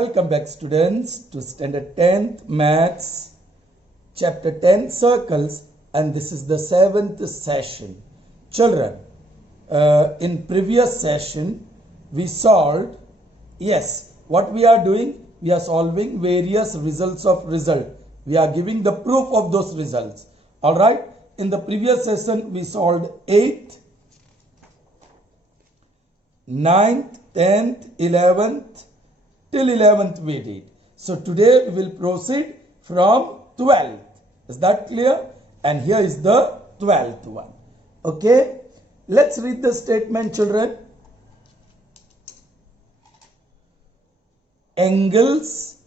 Welcome back students to standard 10th maths chapter 10 circles, and this is the 7th session. Children, in previous session we solved, yes, what we are doing, we are solving various results of result. We are giving the proof of those results. Alright, in the previous session we solved 8th, 9th, 10th, 11th, till 11th we did. So today we will proceed from 12th. Is that clear? And here is the 12th one. Okay. Let's read the statement, children. Angles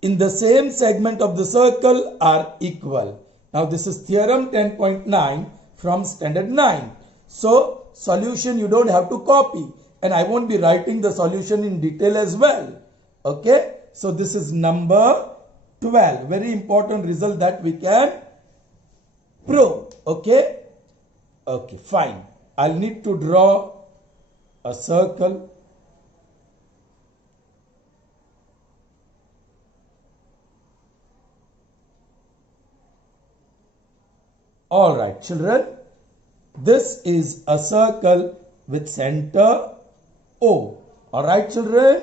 in the same segment of the circle are equal. Now this is theorem 10.9 from standard 9. So solution you don't have to copy. And I won't be writing the solution in detail as well. Okay, so this is number 12. Very important result that we can prove. Okay, okay, fine. I'll need to draw a circle. All right, children. This is a circle with center O. All right, children.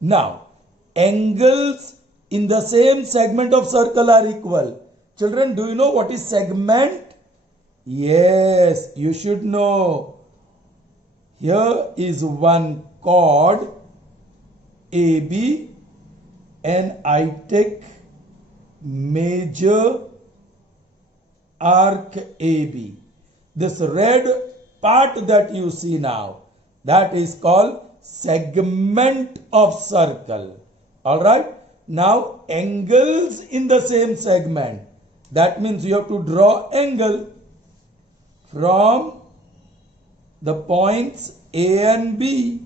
Now, angles in the same segment of circle are equal. Children, do you know what is segment? Yes, you should know. Here is one chord AB and I take major arc AB. This red part that you see now, that is called segment of circle. Alright. Now angles in the same segment. That means you have to draw angle from the points A and B.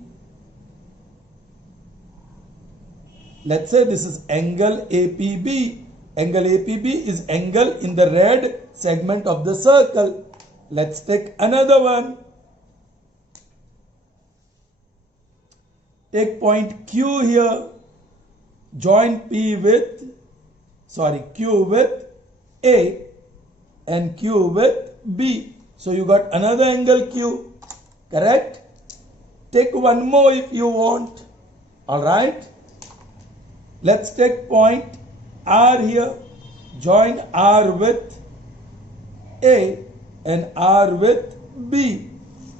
Let's say this is angle APB. Angle APB is angle in the red segment of the circle. Let's take another one. Take point Q here. Join Q with A and Q with B. So you got another angle Q. Correct? Take one more if you want. Alright. Let's take point R here. Join R with A and R with B.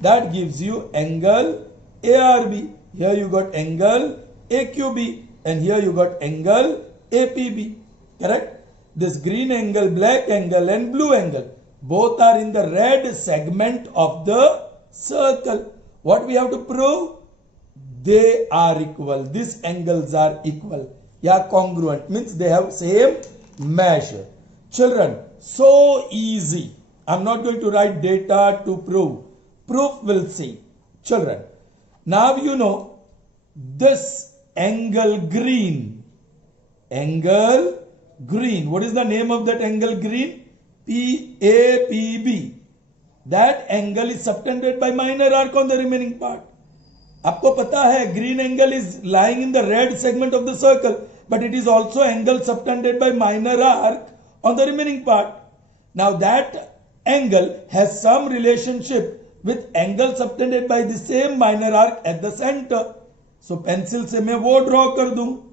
That gives you angle ARB. Here you got angle AQB and here you got angle APB. Correct? This green angle, black angle and blue angle, both are in the red segment of the circle. What we have to prove? They are equal. These angles are equal. Yeah, congruent means they have same measure. Children, so easy. I'm not going to write data to prove. Proof we'll see. Children, now you know this angle green. Angle green. What is the name of that angle green? PAPB. That angle is subtended by minor arc on the remaining part. आपको पता है green angle is lying in the red segment of the circle, but it is also angle subtended by minor arc on the remaining part. Now that angle has some relationship with angle subtended by the same minor arc at the center. So pencil से मैं वो draw कर दूं.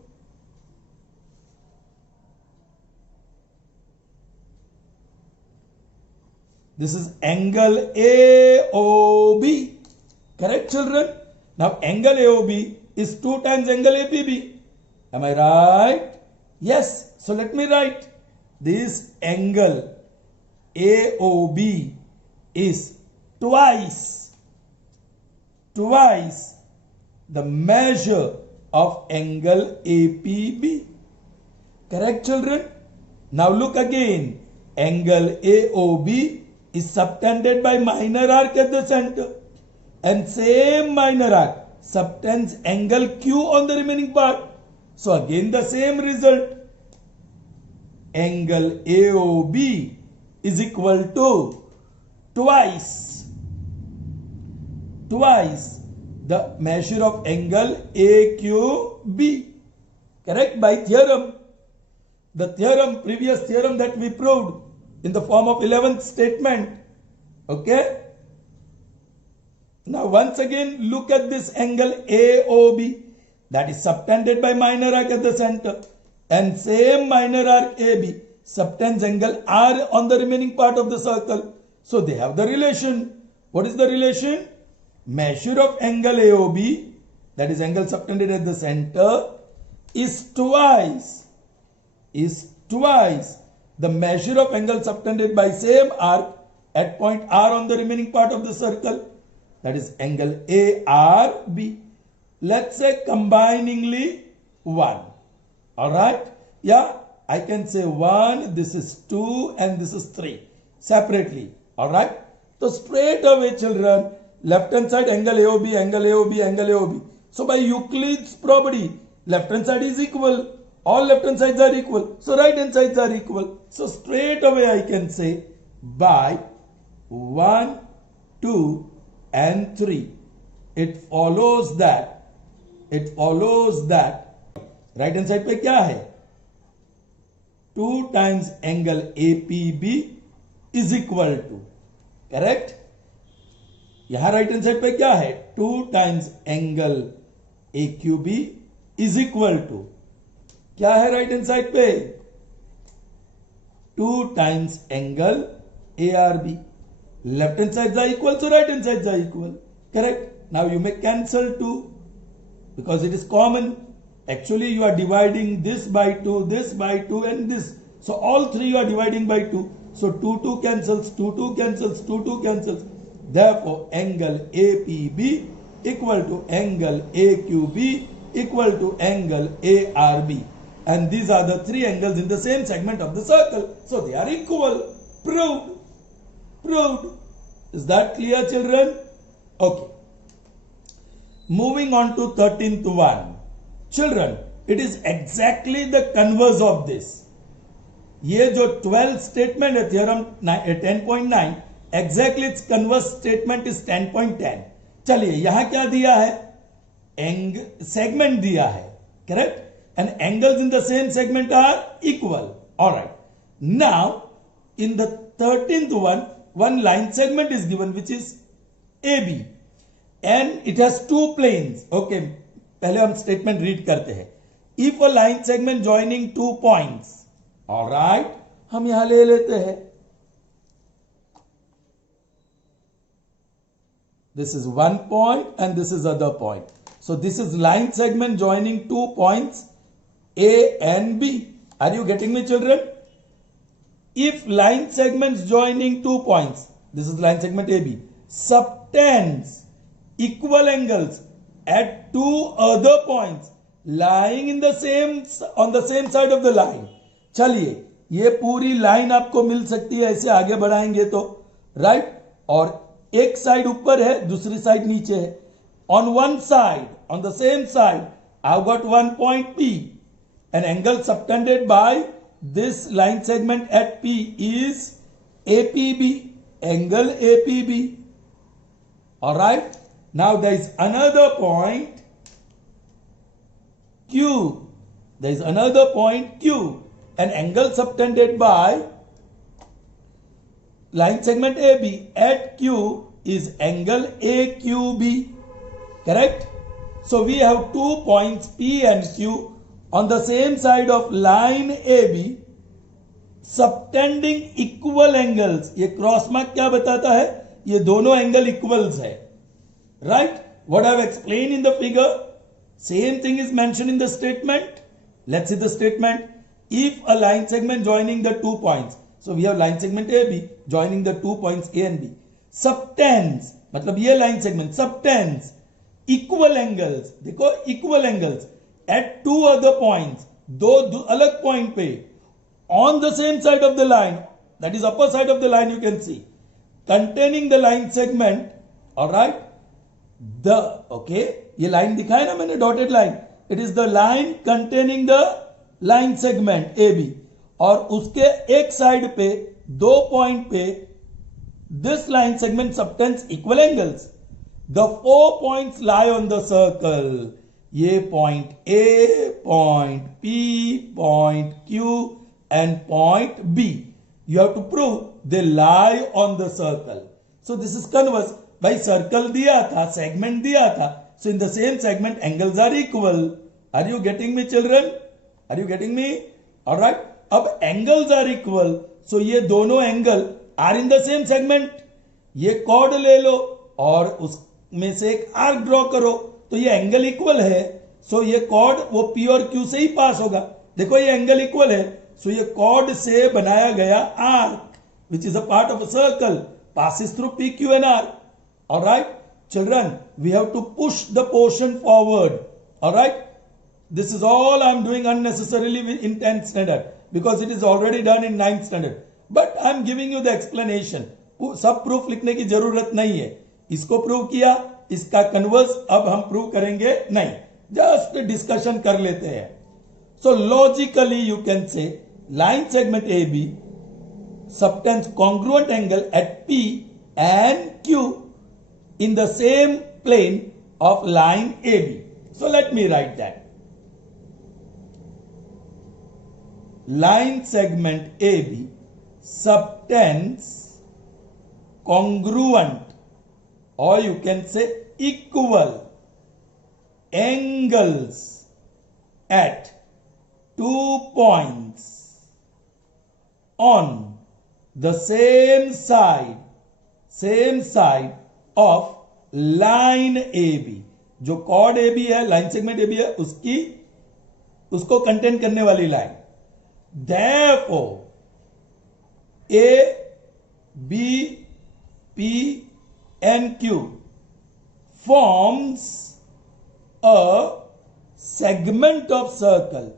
This is angle AOB. Correct, children? Now angle AOB is 2 times angle APB. Am I right? Yes. So let me write. This angle AOB is twice the measure of angle APB. Correct, children? Now look again. Angle AOB is subtended by minor arc at the center. And same minor arc subtends angle Q on the remaining part. So again the same result. Angle AOB is equal to twice the measure of angle AQB. correct, by theorem. The theorem, previous theorem that we proved in the form of 11th statement. Okay. Now once again look at this angle AOB that is subtended by minor arc at the center, and same minor arc AB subtends angle R on the remaining part of the circle. So they have the relation. What is the relation? Measure of angle AOB, that is angle subtended at the center, is twice the measure of angle subtended by same arc at point R on the remaining part of the circle, that is angle ARB. Let's say combiningly 1. Alright? Yeah, I can say 1, this is 2 and this is 3 separately. Alright? So straight away children, left hand side angle AOB, angle AOB, angle AOB. So by Euclid's property, left hand side is equal. All left hand sides are equal. So right hand sides are equal. So straight away I can say by 1, 2 and 3. It follows that right hand side पे क्या है? 2 times angle APB is equal to, correct? यहाँ right hand side पे क्या है? 2 times angle AQB is equal to, क्या है right hand side पे? 2 times angle ARB. Left hand sides are equal, so right hand sides are equal, correct? Now you may cancel 2 because it is common. Actually you are dividing this by 2, this by 2 and this. So all 3 you are dividing by 2. So 2 cancels, 2 cancels, 2 cancels. Therefore angle APB equal to angle AQB equal to angle ARB. And these are the 3 angles in the same segment of the circle. So they are equal. Proved. Is that clear children? Okay. Moving on to 13th one. Children, it is exactly the converse of this. ये जो 12th statement है theorem 10.9, exactly its converse statement is 10.10. चलिए यहाँ क्या दिया है? Segment दिया है, correct? And angles in the same segment are equal. Alright. Now, in the 13th one line segment is given which is AB. And it has 2 planes. Okay. पहले हम statement read करते हैं. If a line segment joining 2 points. Alright. हम यहाँ ले लेते हैं. This is one point and this is other point. So this is line segment joining 2 points A and B. Are you getting me children? If line segments joining 2 points, this is line segment AB, subtends equal angles at 2 other points lying in the same on the same side of the line. चलिए ये पूरी line आपको मिल सकती है ऐसे आगे बढ़ाएंगे तो, राइट? और एक साइड ऊपर है, दूसरी साइड नीचे है. On one side, on the same side, I've got one point P. An angle subtended by this line segment at P is APB, angle APB. Alright? Now there is another point Q. There is another point Q. An angle subtended by line segment AB at Q is angle AQB. Correct? So we have 2 points P and Q on the same side of line AB subtending equal angles. ये cross mark क्या बताता है? ये दोनों angle equals है. Right? What I have explained in the figure, same thing is mentioned in the statement. Let's see the statement. If a line segment joining the 2 points, so we have line segment AB joining the 2 points A and B, subtends, मतलब ये line segment subtends equal angles, देखो equal angles at 2 other points, दो अलग point पे, on the same side of the line, that is upper side of the line you can see, containing the line segment. Alright, ये line दिखाया ना मैंने dotted line, it is the line containing the line segment AB, और उसके एक side पे 2 point पे this line segment subtends equal angles. The 4 points lie on the circle. ये point A, point P, point Q and point B. You have to prove they lie on the circle. So this is converse. भाई circle दिया था, segment दिया था. So in the same segment angles are equal. Are you getting me children? Are you getting me? All right. अब angles are equal. So ये दोनों angle are in the same segment. ये cord ले लो और उसमें से एक आर्क ड्रॉ करो तो ये एंगल इक्वल है. सो ये कॉर्ड वो पी और क्यू से ही पास होगा. देखो ये एंगल इक्वल है. सो ये कॉर्ड से बनाया गया arc which is a part of a circle passes through P, Q and R. All right, children, we have to push the portion forward. All right, this is all I am doing unnecessarily in 10th standard because it is already done in 9th standard. But I am giving you the explanation. सब proof लिखने की जरूरत नहीं है. इसको prove किया, इसका converse अब हम प्रूव करेंगे नहीं, जस्ट डिस्कशन कर लेते हैं. So logically you can say line segment A B subtends congruent angle at P and Q in the same plane of line AB. So let me write that. Line segment AB subtends congruent, or you can say equal, angles at 2 points on the same side of line AB. जो cord AB है, line segment AB है, उसको content करने वाली line. Therefore A, B, P and Q forms a segment of circle,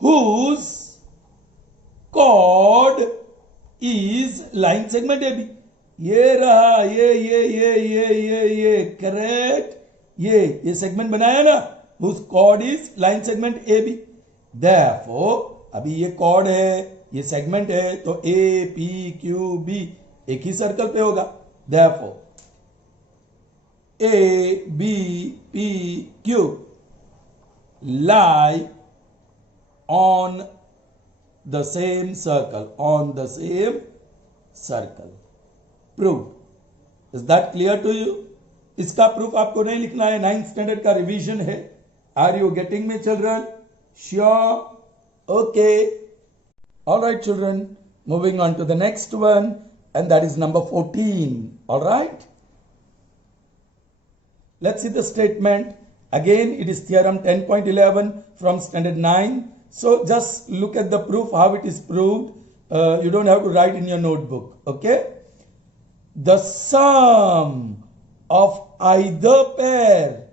whose chord is line segment AB. ये रहा, ये correct. ये सेगमेंट बनाया ना, whose chord is line segment AB. Therefore अभी ये chord है, ये सेगमेंट है, तो A, P, Q, B एक ही सर्कल पे होगा. Therefore A, B, P, Q lie on the same circle. Proof. Is that clear to you? इसका प्रूफ आपको नहीं लिखना है, 9th स्टैंडर्ड का रिवीजन है. Are you getting me children? Sure? Okay. Alright children, moving on to the next one, and that is number 14. All right, let's see the statement. Again, it is theorem 10.11 from standard 9. So just look at the proof, how it is proved. You don't have to write in your notebook. Okay, the sum of either pair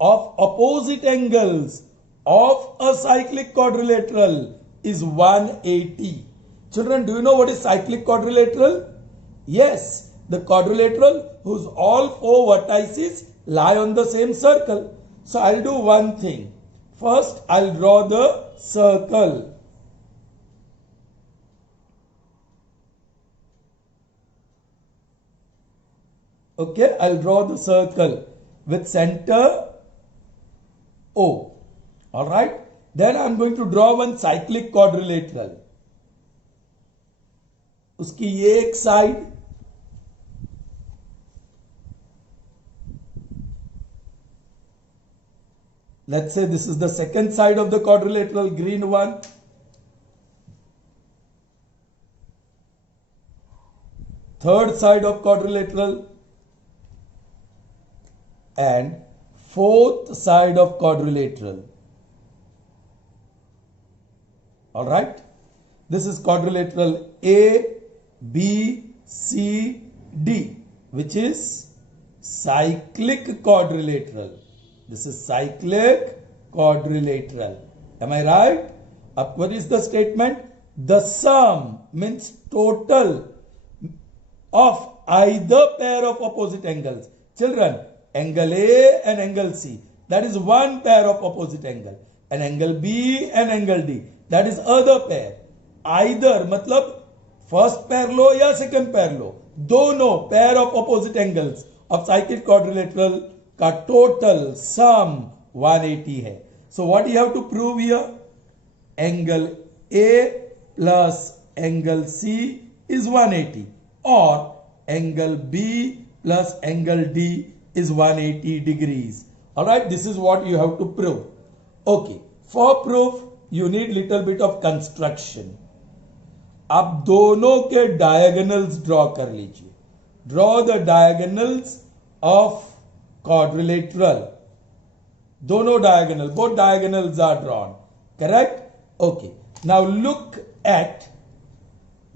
of opposite angles of a cyclic quadrilateral is 180. Children, do you know what is cyclic quadrilateral? Yes, the quadrilateral whose all 4 vertices lie on the same circle. So I'll do one thing. First, I'll draw the circle. Okay, I'll draw the circle with center O. All right. Then I'm going to draw one cyclic quadrilateral. उसकी ये एक side, let's say this is the second side of the quadrilateral, green one. Third side of quadrilateral and fourth side of quadrilateral. All right, this is quadrilateral A, B, C, D, which is cyclic quadrilateral. This is cyclic quadrilateral. Am I right? Up, what is the statement? The sum means total of either pair of opposite angles. Children, angle A and angle C, that is one pair of opposite angle. And angle B and angle D, that is other pair. Either मतलब first pair लो या second pair लो, दोनों pair of opposite angles of cyclic quadrilateral का total sum 180 है. So what you have to prove here? Angle A plus angle C is 180 or angle B plus angle D is 180 degrees. Alright, this is what you have to prove. Okay, for proof you need little bit of construction. आप दोनों के diagonals draw कर लीजिए. Draw the diagonals of quadrilateral. दोनों diagonal, both diagonals are drawn. Correct? Okay. Now look at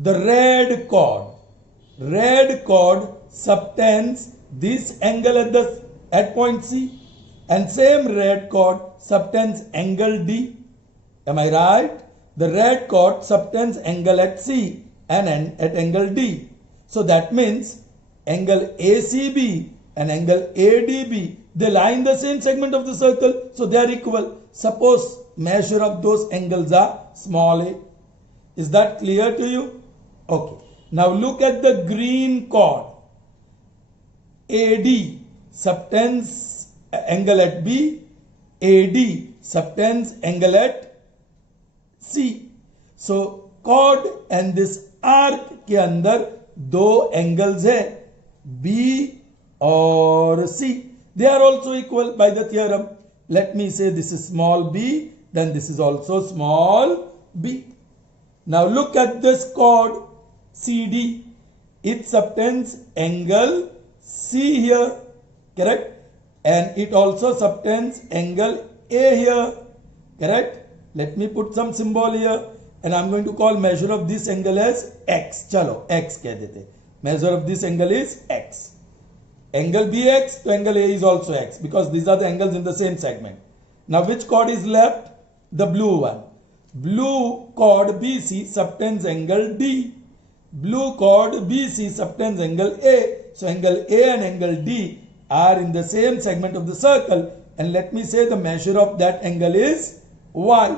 the red chord. Red chord subtends this angle at point C, and same red chord subtends angle D. Am I right? The red chord subtends angle at C and at angle D. So that means angle ACB and angle ADB, they lie in the same segment of the circle, so they are equal. Suppose measure of those angles are small a. Is that clear to you? Okay. Now look at the green chord. AD subtends angle at B. AD subtends angle at C. So chord and this arc के अंदर दो angles है B और C. They are also equal by the theorem. Let me say this is small b, then this is also small b. Now look at this chord CD. It subtends angle C here, correct? And it also subtends angle A here, correct? Let me put some symbol here, and I'm going to call measure of this angle as x. Chalo, x कह देते. Measure of this angle is x. Angle BX, so angle A is also x, because these are the angles in the same segment. Now which chord is left? The blue one. Blue chord BC subtends angle D. Blue chord BC subtends angle A. So angle A and angle D are in the same segment of the circle, and let me say the measure of that angle is y.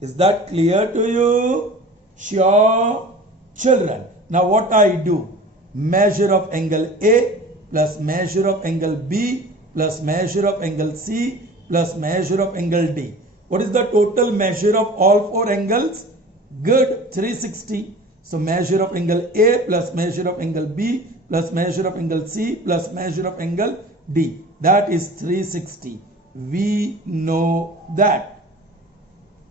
Is that clear to you? Sure, children. Now what I do? Measure of angle A plus measure of angle B plus measure of angle C plus measure of angle D. What is the total measure of all four angles? Good, 360. So measure of angle A plus measure of angle B plus measure of angle C plus measure of angle D. That is 360. We know that.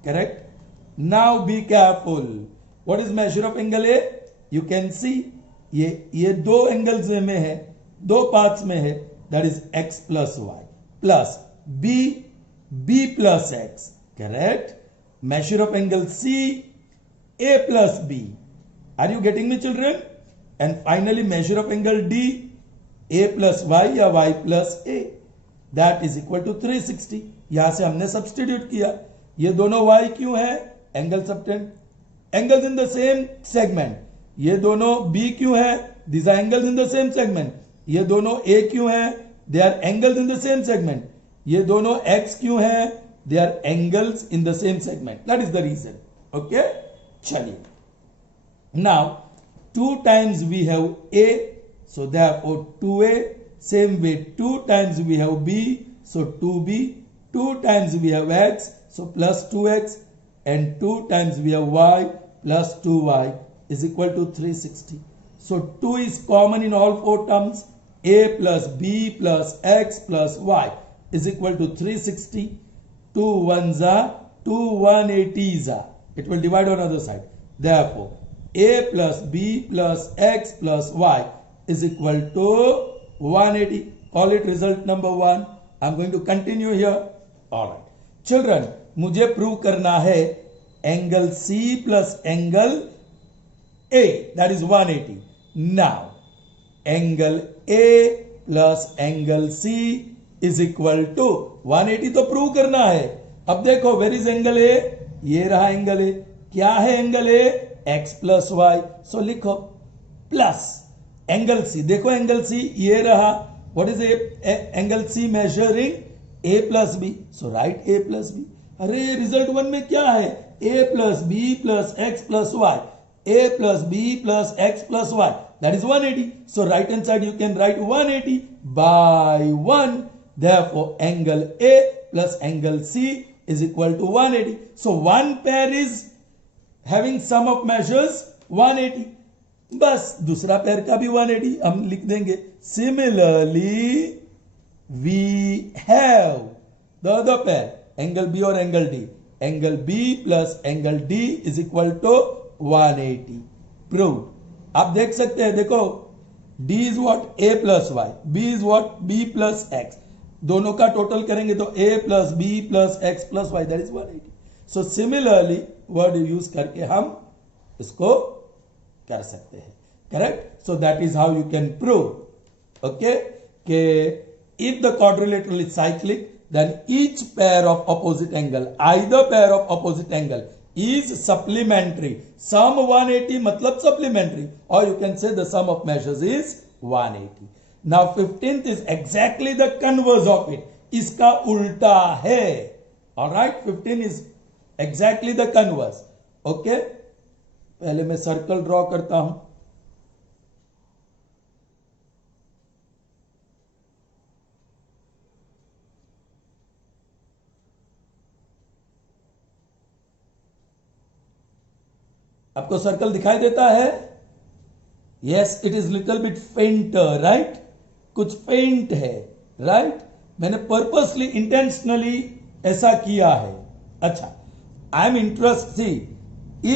Correct? Now be careful. What is measure of angle A? You can see ये दो angles में है, दो parts में है, that is x plus y plus b plus x. Correct? Measure of angle C, a plus b. Are you getting me, children? And finally measure of angle D, a plus y या y plus a. That is equal to 360. यहां से हमने substitute किया. ये दोनों y क्यों है? Angle subtend, angles in the same segment. ये दोनों b क्यों है? These are angles in the same segment. ये दोनों a क्यों है? They are angles in the same segment. ये दोनों x क्यों है? They are angles in the same segment. That is the reason. Okay? चलिए. Now 2 times we have a, so therefore 2a. Same way 2 times we have b, so 2b. 2 times we have x, so plus 2x, and 2 times we have y plus 2y is equal to 360. So 2 is common in all four terms. A plus b plus x plus y is equal to 360. 2 ones are 2 180s are. It will divide on other side. Therefore, a plus b plus x plus y is equal to 180. Call it result number 1. I'm going to continue here. Alright. Children, मुझे prove करना है angle C plus angle A, that is 180. Now, angle A plus angle C is equal to 180 तो prove करना है. अब देखो, where is angle A? ये रहा angle A. क्या है angle A? X plus Y. So लिखो plus angle C. देखो angle C ये रहा. What is angle C measuring? A plus B. So write A plus B. अरे result 1 में क्या है? A plus B plus X plus Y. A plus B plus X plus Y. that is 180. So right hand side you can write 180 by 1. Therefore angle A plus angle C is equal to 180. So one pair is having sum of measures 180. बस दूसरा पैर का भी 180 हम लिख देंगे. Similarly we have the other pair angle B और angle D. Angle B plus angle D is equal to 180. Proved. आप देख सकते हैं, देखो D is what? A plus Y. B is what? B plus X. दोनों का total करेंगे तो A plus B plus X plus Y, that is 180. So similarly word use करके हम इसको कर सकते हैं. Correct. So that is how you can prove. Okay, के if the quadrilateral is cyclic, then each pair of opposite angle, either pair of opposite angle is supplementary. Sum 180 मतलब supplementary, or you can say the sum of measures is 180. Now 15th is exactly the converse of it. इसका उल्टा है. Alright, 15 is exactly the converse. Okay, पहले मैं circle draw करता हूं. आपको circle दिखाई देता है? Yes, it is little bit फेंटर, right? कुछ फेंट है, राइट? मैंने पर्पसली इंटेंशनली ऐसा किया है. अच्छा, I am interested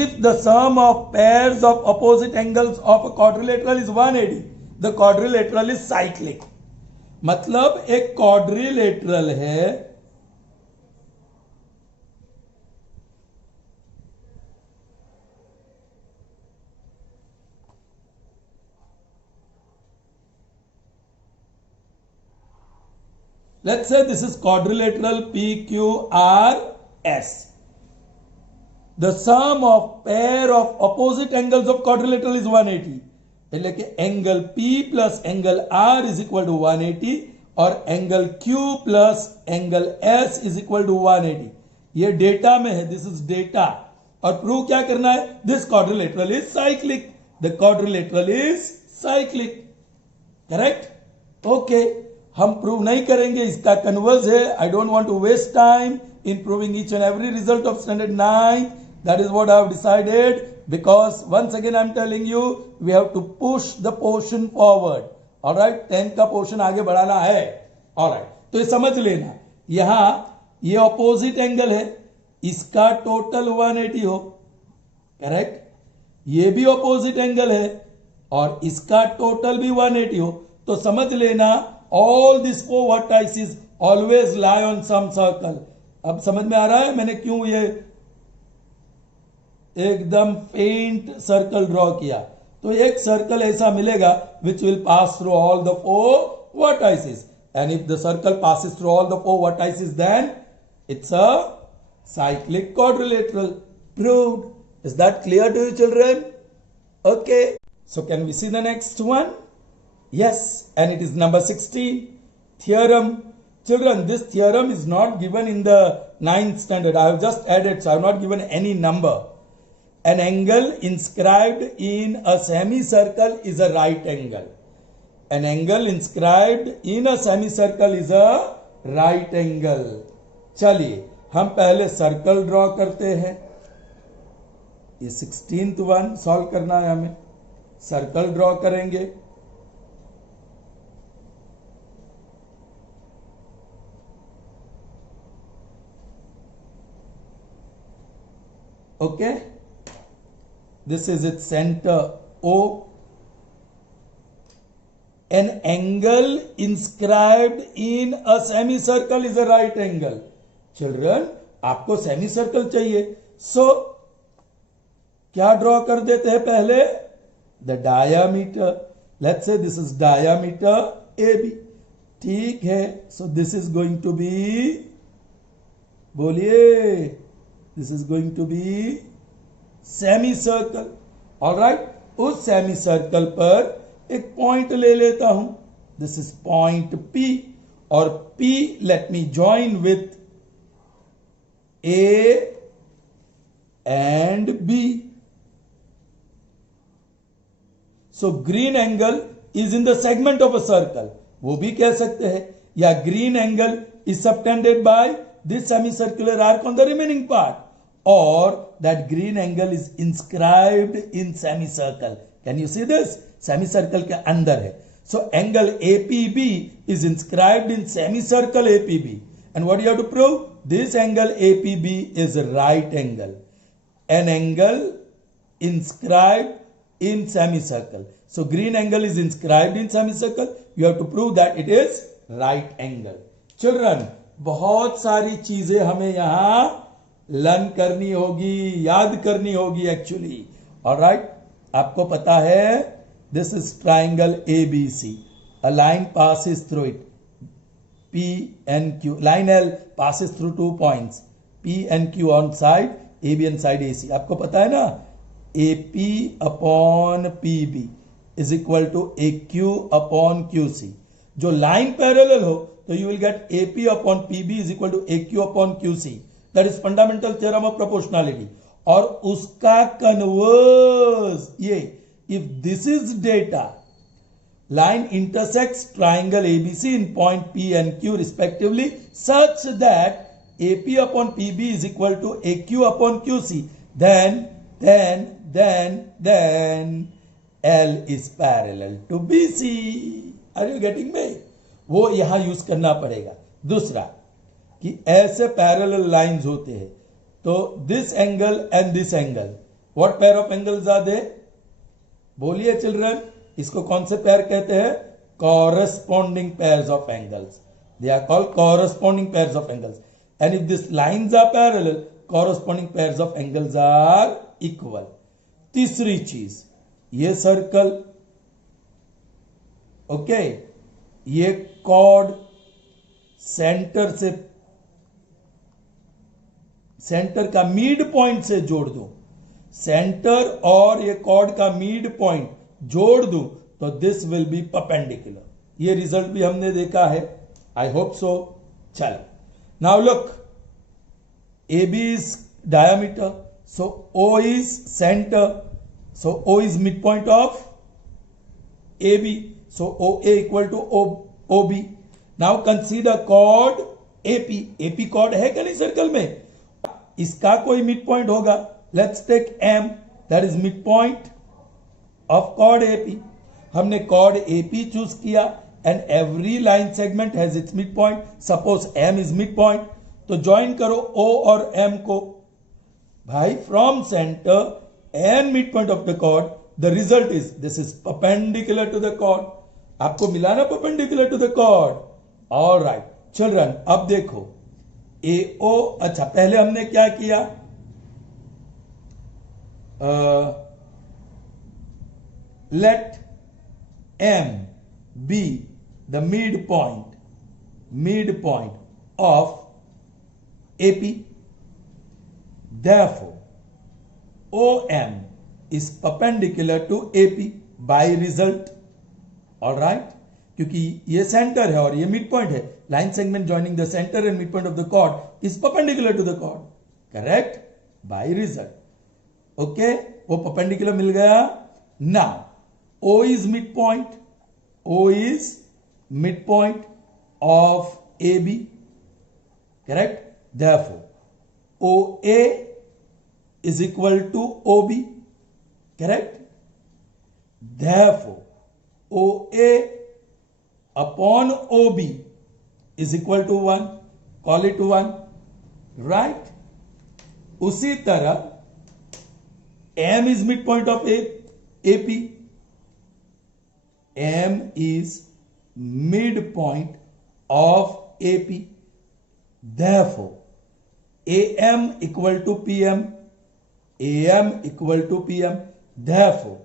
if the sum of pairs of opposite angles of a quadrilateral is 180, the quadrilateral is cyclic. मतलब एक क्वाड्रिलेटरल है, let's say this is quadrilateral PQRS. The sum of pair of opposite angles of quadrilateral is 180. એટલે કે angle P plus angle R is equal to 180 और angle Q plus angle S is equal to 180. ये data में है, this is data. और prove क्या करना है? This quadrilateral is cyclic. The quadrilateral is cyclic. Correct? Okay. हम prove नहीं करेंगे, इसका कन्वर्स है. I don't want to waste time in proving each and every result of standard 9. That is what I have decided, because once again I am telling you we have to push the portion forward. Alright, 10 का portion आगे बढ़ाना है. Alright, तो ये समझ लेना, यहां ये ऑपोजिट एंगल है, इसका टोटल 180 हो. करेक्ट. ये भी ऑपोजिट एंगल है और इसका टोटल भी 180 हो. तो समझ लेना all these four vertices always lie on some circle. अब समझ में आ रहा है मैंने क्यों ये एकदम फेंट सर्कल ड्रॉ किया? तो एक सर्कल ऐसा मिलेगा which will pass through all the four vertices, and if the circle passes through all the four vertices, then it's a cyclic quadrilateral. Proved. Is that clear to you, children? Okay, so can we see the next one? Yes, and it is number 16. Theorem. Children, this theorem is not given in the 9th standard. I have just added, so I have not given any number. An angle inscribed in a semicircle is a right angle. An angle inscribed in a semicircle is a right angle. चलिए हम पहले circle draw करते हैं. ये 16th one solve करना है हमें. Circle draw करेंगे. Okay, this is its center O. An angle inscribed in a semicircle is a right angle. Children, आपको semicircle चाहिए, so क्या ड्रॉ कर देते हैं पहले? The diameter. Let's say this is diameter AB. ठीक है, so this is going to be, बोलिए, this is going to be semicircle. All right, उस semicircle पर एक पॉइंट ले लेता हूं. This is point P, और P let me join with A and B. So green angle is in the segment of a circle, वो भी कह सकते हैं, या green angle is subtended by this semicircular arc on the remaining part, और that green angle is inscribed in semicircle. Can you see this? Semicircle के अंदर है. So angle APB is inscribed in semicircle APB. And what do you have to prove? This angle APB is a right angle. An angle inscribed in semicircle. So green angle is inscribed in semicircle. You have to prove that it is right angle. Children, बहुत सारी चीजें हमें यहां learn करनी होगी, याद करनी होगी एक्चुअली. ऑलराइट, आपको पता है this is triangle ABC. A line passes through it. P and Q. Line L passes through 2 points. P and Q on side, AB and side AC. आपको पता है ना? AP upon PB is equal to AQ upon QC. जो line parallel हो, तो you will get AP upon PB is equal to AQ upon QC. That is fundamental theorem of proportionality. और उसका converse ये, if this is data, line intersects triangle ABC in point P and Q respectively such that AP upon PB is equal to AQ upon QC, then L is parallel to BC. Are you getting me? वो यहां use करना पड़ेगा. दूसरा कि ऐसे parallel lines होते हैं, तो this angle and this angle, what pair of angles are they? बोलिए चिल्ड्रन, इसको कौन से पेयर कहते हैं? Corresponding pairs of angles. They are called corresponding pairs of angles. And if this lines are parallel, corresponding pairs of angles are equal. तीसरी चीज, ये circle, okay, ये कॉर्ड सेंटर से, सेंटर का मिड पॉइंट से जोड़ दूं, सेंटर और ये कॉर्ड का मिड पॉइंट जोड़ दूं, तो दिस विल बी परपेंडिकुलर. ये रिजल्ट भी हमने देखा है, आई होप सो. चलो, now look, AB is diameter, so O is centre, so O is mid point of AB, so OA equal to OB. Now consider chord AP. AP chord है क्या नहीं circle में? इसका कोई mid point होगा. Let's take M, that is midpoint of chord AP. हमने chord AP choose किया and every line segment has its midpoint. Suppose M is midpoint, तो ज्वाइन करो O और M को. भाई, from center and midpoint of the chord, the result is this is perpendicular to the chord. आपको मिला ना perpendicular to the chord. All right, children, अब देखो AO. अच्छा, पहले हमने क्या किया? Let M be the midpoint of AP. Therefore, OM is perpendicular to AP by result. All right? क्योंकि ये सेंटर है और ये मिड पॉइंट है. Line segment joining the centre and mid point of the chord is perpendicular to the chord. Correct? By result. Okay, वो perpendicular मिल गया. Now O is midpoint. O is midpoint of AB. Correct? Therefore, OA is equal to OB. Correct? Therefore, OA upon OB is equal to 1. Call it 1. Right? उसी तरह M is midpoint of AP. M is midpoint of AP. Therefore, AM equal to PM. AM equal to PM. Therefore,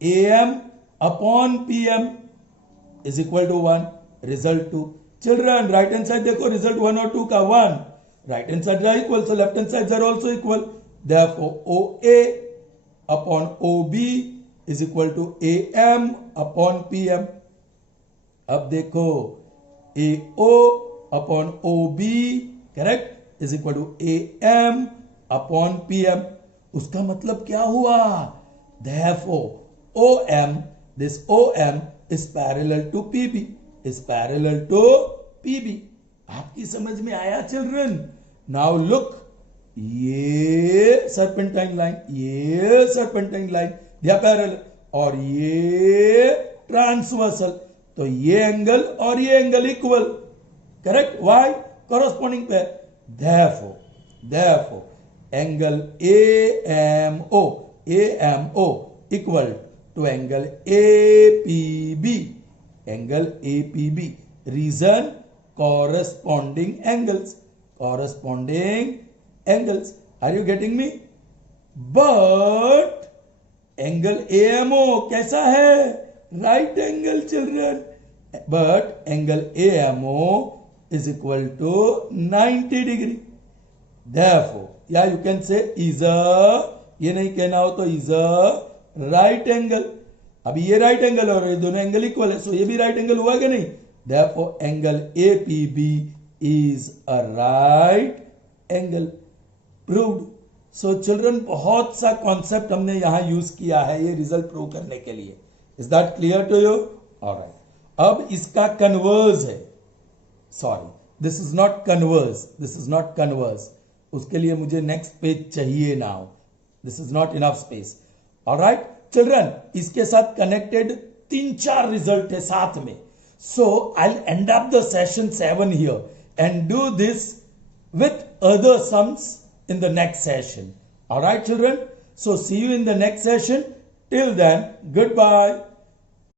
AM upon PM is equal to 1. Result 2. Children, right hand side देखो, result 1 और 2 का 1. Right hand sides are equal, so left hand sides are also equal. Therefore, OA upon OB is equal to AM upon PM. अब देखो, AO upon OB, correct, is equal to AM upon PM. उसका मतलब क्या हुआ? Therefore, OM This OM is parallel to PB. Is parallel to PB. आपकी समझ में आया चिल्ड्रन? नाउ लुक, ये सर्पेंटाइन लाइन, ये serpentine line, they are parallel, और ये ट्रांसवर्सल, तो ये एंगल और ये angle equal, correct? Why? Corresponding pair. therefore angle AMO equal to angle APB. Angle APB. Reason? Corresponding angles. Are you getting me? But angle AMO कैसा है? Right angle children. But angle AMO is equal to 90 degree. Therefore, yeah, you can say is a, ये नहीं कहना हो तो is a right angle. अभी ये right angle और ये दोनों एंगल इक्वल है, सो ये भी right angle हुआ कि नहीं? Therefore, angle APB is a right angle. Proved. So children, बहुत सा कॉन्सेप्ट हमने यहां यूज किया है ये रिजल्ट प्रूव करने के लिए. Is that clear to you? Alright. अब इसका कन्वर्स है. Sorry, this is not converse. उसके लिए मुझे नेक्स्ट पेज चाहिए now. This is not enough space. Alright children, इसके साथ कनेक्टेड 3-4 रिजल्ट है साथ में. So I end up the session 7 here and do this with other sums in the next session. All right, children? So see you in the next session. Till then, goodbye.